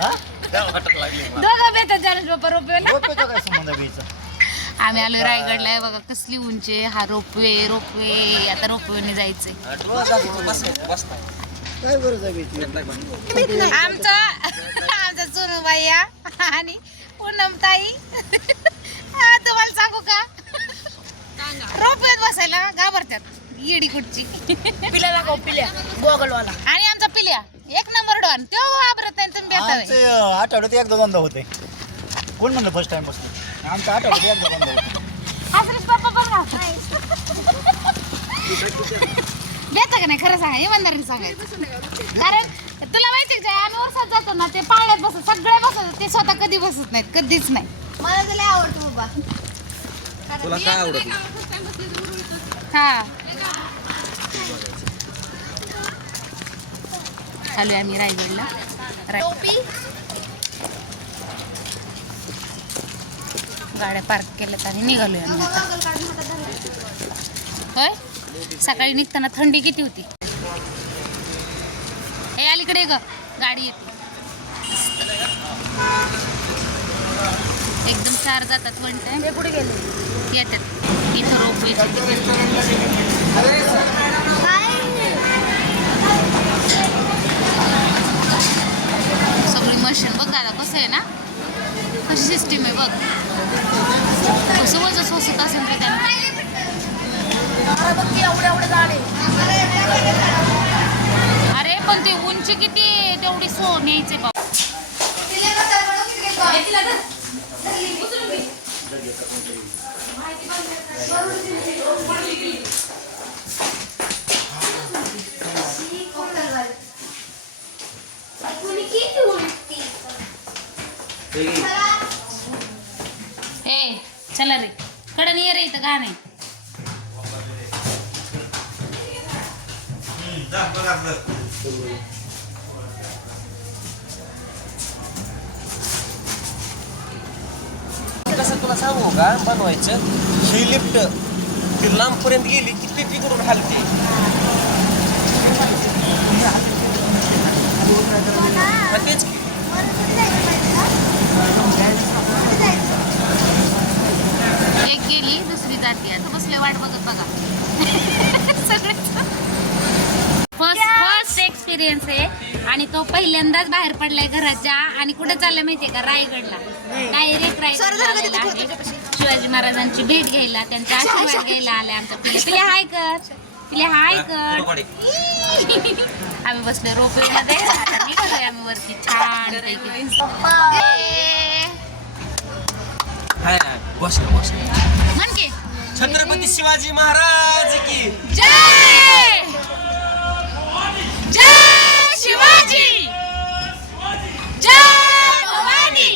दोघं बेतात जाणूस बाप्पा रोपवेला. रोपवेचा काय संबंध आहे बीचा? आम्ही आलो रायगडला आहे बघा कसली उंची हा रोपवे आता रोपवेने जायचंय. काय गरज आहे बीची? आमचा सोनूबाई आणि पूनमताई तुम्हाला सांगू का रोपवेत बसायला घाबरतात येडी कुठची. पिल्या दाखव पिल्या गोगलवाला. आणि आमचा पिल्या एक नंबर डॉन तो घाबरत नाही तुम्ही बेतावे. आमचे आठवड्यात एकदा दोनदा होते. कोण म्हणलं फर्स्ट टाइम बसलो? आमच्या आठवड्यात एकदा दोनदा होते. हसरीच पप्पा बघा बेता का नाही खरं सांगा इमानदारीने सांगायचं. कारण तुला माहिती का आम्ही वर्षात जातो ना ते पाळण्यात बसत सगळे बसत ते स्वतः कधी बसत नाहीत कधीच नाही. मला तर लय आवडतो बाबा. तुला काय आवडत? हा आलोय आम्ही रायगडला. टोपी गाड्या पार्क केल्यात आणि निघालोय आम्ही आता. होय सकाळी निघताना थंडी किती होती. हे अलीकडे ग गाडी येते एकदम चार जातात वन टाइम. कुठे गेले येतात इथं रोपवे सगळी मशीन बघ दादा कसं आहे ना कशी सिस्टीम आहे बघ कसं वजन सोसत असेल ते त्यांना. अरे पण ते उंची किती तेवढी सो न्यायचे बाबा. ए चला रे कडन ये रे इथं का नाही. कसं तुला सांगू का बनवायचं ही लिफ्ट ती लांबपर्यंत गेली की पिपी करून हलते. तेच की एक गेली दुसरी जाते आता बसले वाट बघत बघा. सगळे फर्स्ट एक्सपिरियन्स आहे आणि तो पहिल्यांदाच बाहेर पडलाय घराच्या आणि कुठे चाललाय माहितीये का रायगडला. डायरेक्ट रायगड शिवाजी महाराजांची भेट घ्यायला त्यांचा आशीर्वाद घ्यायला आलाय आमच्या पिल्या हाय कर पिल्या हाय कर. आम्ही बसले रोपवे मध्ये आता निघालोय आम्ही वरती छान बस म्हण की छत्रपती शिवाजी महाराज की जय जय शिवाजी जय भवानी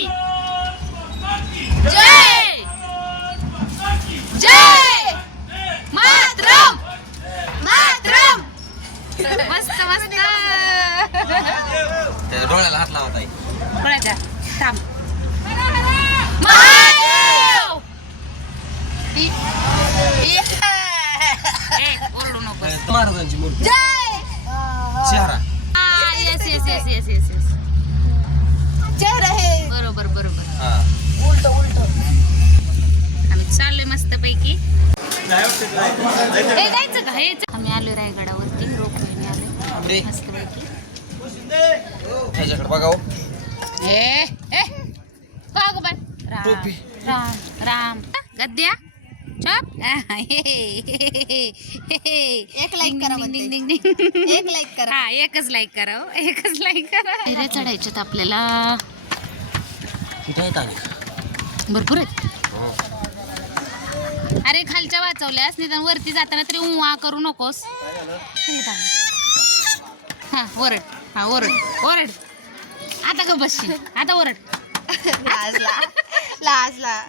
जय जय मातरम मातरम. मस्त मस्त डोळ्याला हात लावत आहे. कोणाच्या थांब महादेव. ओरडू नको. महाराजांची मूर्ती जय चेहरा yes yes yes yes yes yes चेहरा हे बरोबर बरोबर. हा उलट उलट. आम्ही चाललोय मस्त पैकी. हे जायचं का हे आम्ही आलो रायगडावरती रोपवेने आलो मस्त पैकी. ह्याच्याकडे बघाव ए ए का गं बाय राम टोपी. राम राम गद्द्या चप. एक लाईक करा म्हणते. डिंग डिंग डिंग. एक लाईक करा. हा एकच लाईक करा हो, एकच लाईक करा. तिथे चढायच्यात आपल्याला कुठे आहेत आणि भरपूर आहेत. अरे खालच्या वाचवल्यास निदान वरती जाताना तरी उवा करू नकोस. हा ओरड हा ओरड ओरड आता ग बसशील आता ओरड. लाजला लाजला.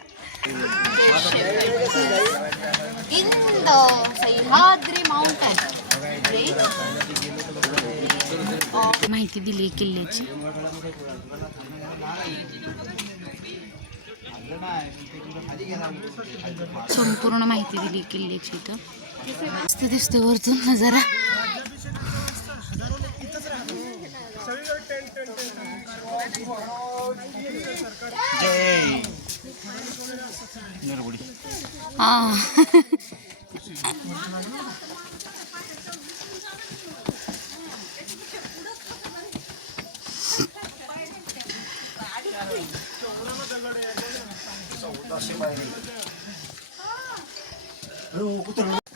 इन द सह्याद्री माउंटन माहिती दिली किल्ल्याची. संपूर्ण माहिती दिली किल्ल्याची. इथं मस्त दिसते वरतून नजारा. जय निरगुडी.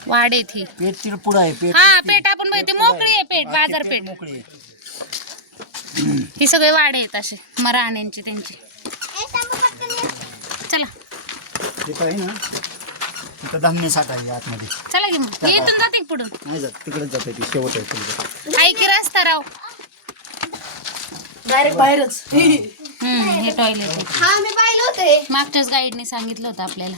वाढ येते पेट तिरपुड आहे. पेट हा पेट आपण बघते मोकळी आहे पेट बाजारपेठ मोकळी आहे. ही सगळे वाडे आहेत असे मराण्यांची त्यांची. चला तिथं आहे ना, तिथं धान्य साठा आहे आतमध्ये. चला की मग हे इथून जाते पुढून. नाही जात, तिकडेच जाते ती, शेवट आहे तिकडे. आई की रस्ता राव. डायरेक्ट बाहेरच. हे टॉयलेट आहे. हा मी पाहिलं होते. मागच्याच गाईडने सांगितलं होतं आपल्याला.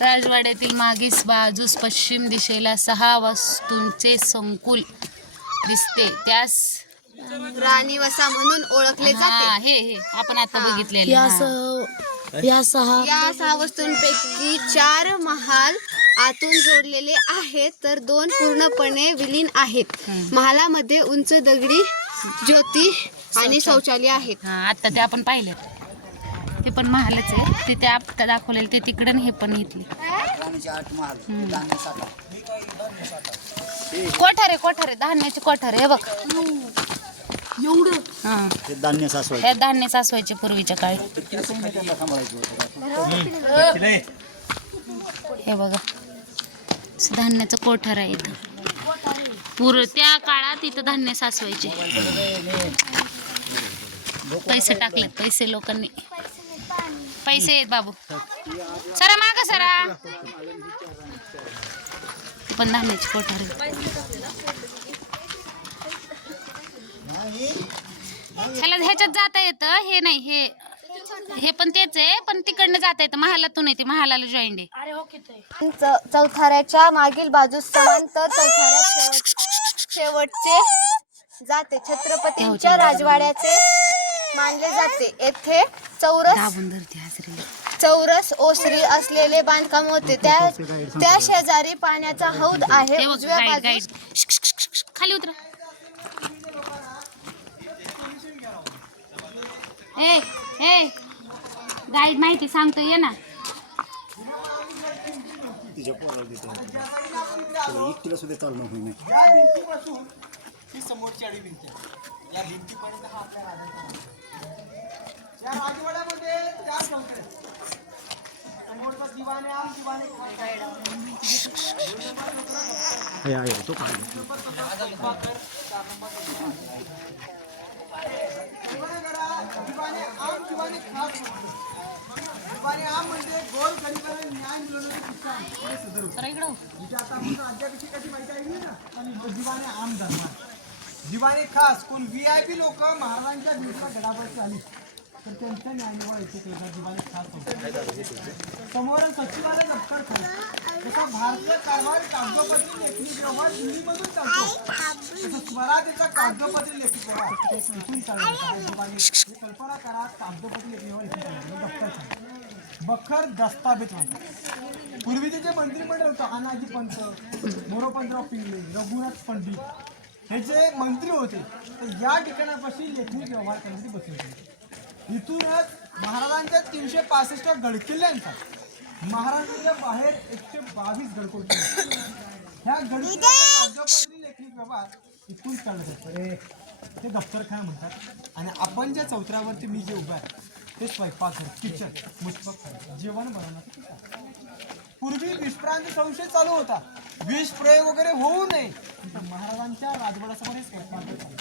राजवाड्यातील मागीस बाजूस पश्चिम दिशेला 6 वास्तूंचे संकुल दिसते, त्यास राणी वसा म्हणून ओळखले जाते. हा हे आपण आता बघितलेले. या 6 वस्तूंपैकी 4 महाल आतून जोडलेले आहेत तर 2 पूर्णपणे विलीन आहेत. महालामध्ये उंच दगडी ज्योती आणि शौचालय आहेत. हा आता ते आपण पाहिले, ते पण महालच आहे. तिथे आता दाखवलेले ते तिकडं आणि हे पण इथले राणीचे 8 महाल, धान्य साठा. कोठारे धान्याचे कोठारे. हे बघ एवढं. हा ते धान्य सासवायचे. हे धान्य सासवायचे पूर्वीच्या काळी. हे बघा धान्याचं कोठार आहे इथं. त्या काळात इथं धान्य सासवायचे. पैसे टाकलेत, पैसे लोकांनी. पैसे आहेत बाबू. सरा माग सरा. पण धान्याची कोठार आहे. ह्याच्यात जाता येतं. हे नाही, हे पण तेच आहे, पण तिकडनं जाता येतं. महालातून येते, महालाला जॉईंट आहे. चौथाऱ्याच्या मागील बाजूस समांतर चौथाऱ्यात शेवटचे जाते छत्रपतींच्या राजवाड्याचे मानले जाते. येथे चौरस ओसरी असलेले बांधकाम होते. त्या शेजारी पाण्याचा हौद आहे. उजव्या बाजूस खाली उतर. ए गाईड माहिती सांगतो ये ना. तिच्या पोराला देतो. एकटीला सुद्धा चालणं होईल. समोरची आडी भिंत आहे. या भिंतीपर्यंत हा आपल्या राजाचा राजवाड्यामध्ये 4 चौकड्या. समोरचा दिवाने आम दिवाने आहे तो काय दिवाने आम दिवाने खास. दिवाने आम म्हणजे गोल गरीबाला न्याय मिळवण्याची शिक्षा आहे. म्हणजे आता आपण राज्याभिषेकाची माहिती आहे ना, पण दिवाने आम धर्मात. दिवाने खास कोण VIP लोक महाराजांच्या दिवसाला गडावरती आली तर त्यांच्या न्यायालयावर येथे केला दिवाने खास. समोर सचिवालय दप्तर खास. जसा भारतीय कारभार कागदोपत्री लेखणी व्यवहार दिल्लीमधून चालतो, तसं स्वराज्याचा कागदोपत्री लेखी व्यवहार इथून चालतो. कल्पना करा, कागदोपत्री लेखी व्यवहार इथून चालतो. दप्तर खास. बखर दस्तावेज म्हणतात. पूर्वीचे जे मंत्रिमंडळ होतं, अनाजी पंत, मोरोपंतराव पिंगळे, रघुनाथ पंडित, हे जे मंत्री होते तर या ठिकाणापाशी लेखनी व्यवहार करण्यासाठी बसले होते. इथूनच महाराजांच्या 365 गडकिल्ल्यांचा महाराजांच्या बाहेर 122 गडकोटे. ह्या गडकिल्ल्यांचा लेखनी व्यवहार इथून चालत असतो. ते दफ्तरखाना म्हणतात. आणि आपण ज्या चौथऱ्यावरती मी जे उभा आहे ते स्वयंपाकघर, किचन, मुस्तफा जेवण बनवण्याचं. पूर्वी विषप्रांचा संशय चालू होता, विष प्रयोग वगैरे होऊ नये. महाराजांच्या राजवाड्यासमोर हे स्वयंपाकघर चालू.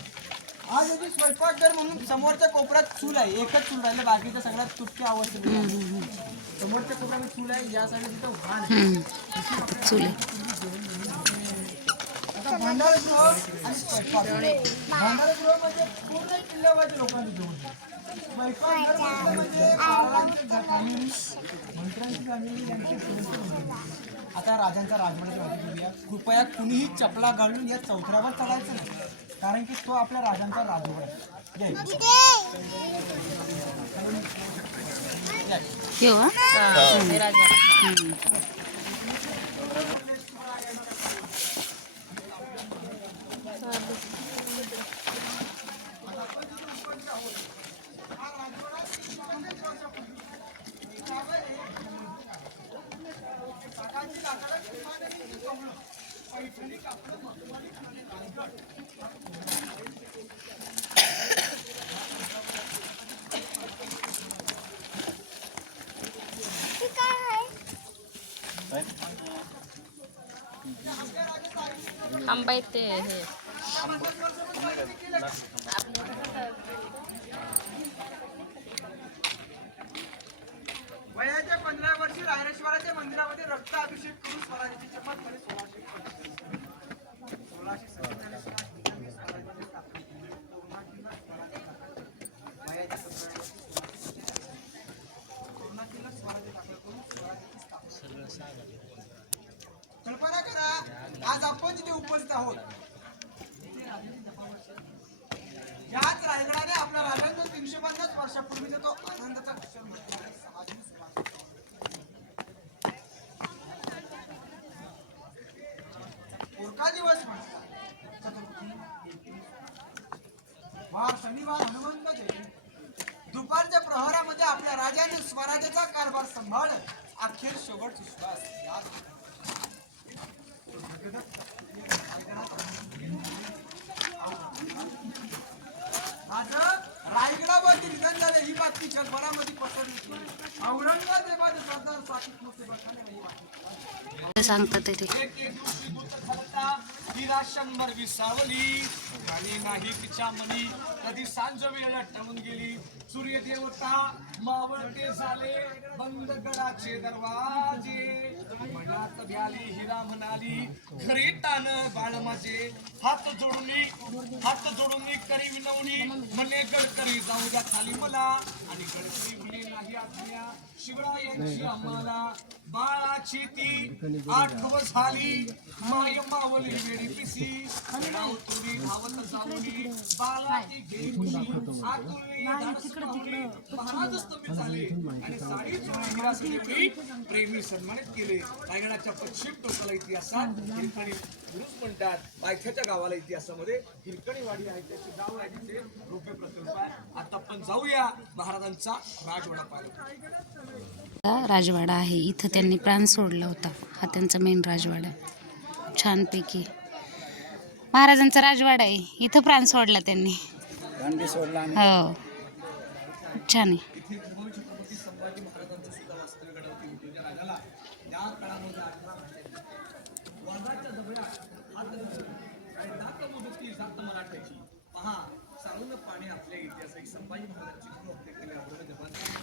आज यदि स्वयंपाकघर म्हणून समोरच्या कोपऱ्यात चूल आहे, एकच चूल राहिले, बाकीच्या सगळ्यात तुटक्या अवस्थेत. समोरच्या कोपऱ्यात चूल आहे, या साईडला तिथं वाहन आहे. आता भांडारगृह आणि स्वयंपाकघर. भांडारगृह म्हणजे पूर्ण किल्ल्यावरच्या लोकांचं जेवण. स्वयंपाकघर म्हणजे महाराजांची फॅमिली, मंत्र्यांची फॅमिली यांची. आता राजांचा राजवाड्याची माहिती घेऊया. कृपया कुणीही चपला घालून या चौथऱ्यावर चढायचं नाही, कारण की तो आपल्या राजांचा राजवाडा. आंबा येते हे वयाच्या 15 वर्षी रायरेश्वराच्या मंदिरामध्ये रक्त अभिषेक करून स्वराज्याची शपथ झाली 1600 कल्पना करा आज आपण जिथे उपस्थित आहोत याच रायगडाने आपल्या राजांना 350 वर्षापूर्वीचा तो आनंदाचा क्षण म्हटलेला समाधी कोणता दिवस म्हणतात वार शनिवार हनुमंत जयंती दुपारच्या प्रहरामध्ये आपल्या राजाने स्वराज्याचा कारभार सांभाळ अखेर शेवटचा श्वास आज रायगडावरती निधन झाले ही बातमी जगभरामध्ये पसरली औरंगजेबाचे सरदार साकीब सांगतात ते तिला 100 विसावली आणि नाही तिच्या मनी कधी सांज वेळ टळून गेली सूर्य देवता मावळते झाले बंद गडाचे दरवाजे मनात भ्याली हिरा म्हणाली घरी तान बाळ माझे हात जोडून करी विनवणी म्हणे गडकरी जाऊ द्या खाली मला आणि गडकरी म्हणे नाही आज्ञा शिवरायांची आम्हाला बाळाची ती आठव झाली माय मावली वेळी पिसी थोडी धावत जाऊनी बालाची घेई खुशी आतुरली धाडस पाहुणी महाराजच तुम्ही झाले आणि साडी चोळी हिरा सजवली प्रेमी सन्मानित केले रायगडाच्या पश्चिम टोकाला इतिहासात हिरकणी गुरुज म्हणतात पायथ्याच्या गावाला इतिहासामध्ये हिरकणीवाडी आहे त्याचे गाव आहे तिथे रुपये प्रतिरूप आहे आता आपण जाऊया महाराजांचा राजवाडा पाहिला राजवाडा आहे इथं त्यांनी प्राण सोडला होता हा त्यांचा मेन राजवाडा छानपैकी महाराजांचा राजवाडा आहे इथं प्राण सोडला त्यांनी हो छान आहे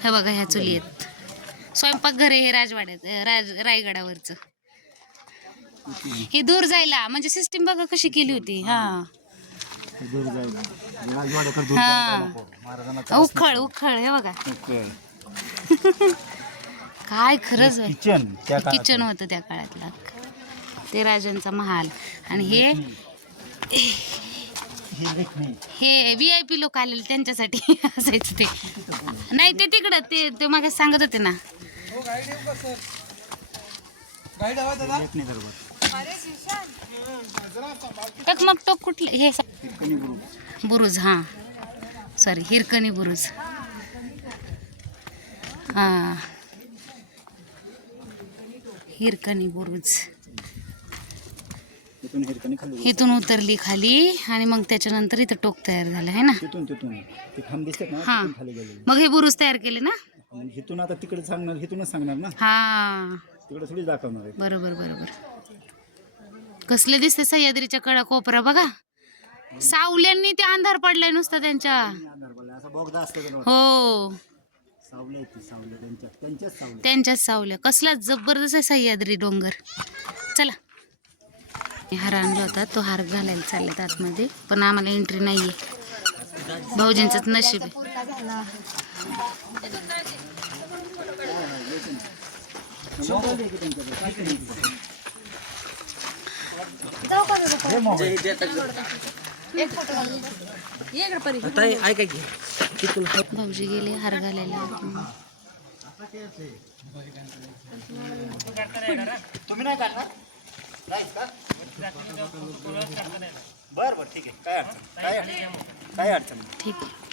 हे बघा ह्या चुली आहेत स्वयंपाकघर आहे हे राजवाड्यात रायगडावरचं हे दूर जायला म्हणजे सिस्टीम बघा कशी केली होती हा उखळ हे बघा काय खरंच किचन होतं त्या काळातलं ते राजांचा महाल आणि हे VIP लोक आलेले त्यांच्यासाठी असायचं ते नाही ते तिकडं ते मागे सांगत होते ना मग तो कुठले हे बुरुज हा सॉरी हिरकणी बुरुज हा हिरकणी बुरुज इथून उतरली खाली आणि मग त्याच्यानंतर इथं टोक तयार झालं आहे ना हा मग हे बुरुज तयार केले ना इथून आता तिकडे सांगणार इथूनच सांगणार ना हा तिकडे थोडी दाखवणार बरोबर कसले दिसते सह्याद्रीच्या कडा कोपरा बघा सावल्यांनी ते अंधार पडलाय नुसतं त्यांच्या हो त्यांच्याच सावल्या कसला जबरदस्त आहे सह्याद्री डोंगर चला हार आणला होता तो हार घालायला चाललेत आतमध्ये पण आम्हाला एंट्री नाहीये भाऊजींचंच नशीब आहे भाऊजी गेले हार घालायला तुम्ही नाही काढणार बर ठीक आहे काय अडचण नाही ठीक आहे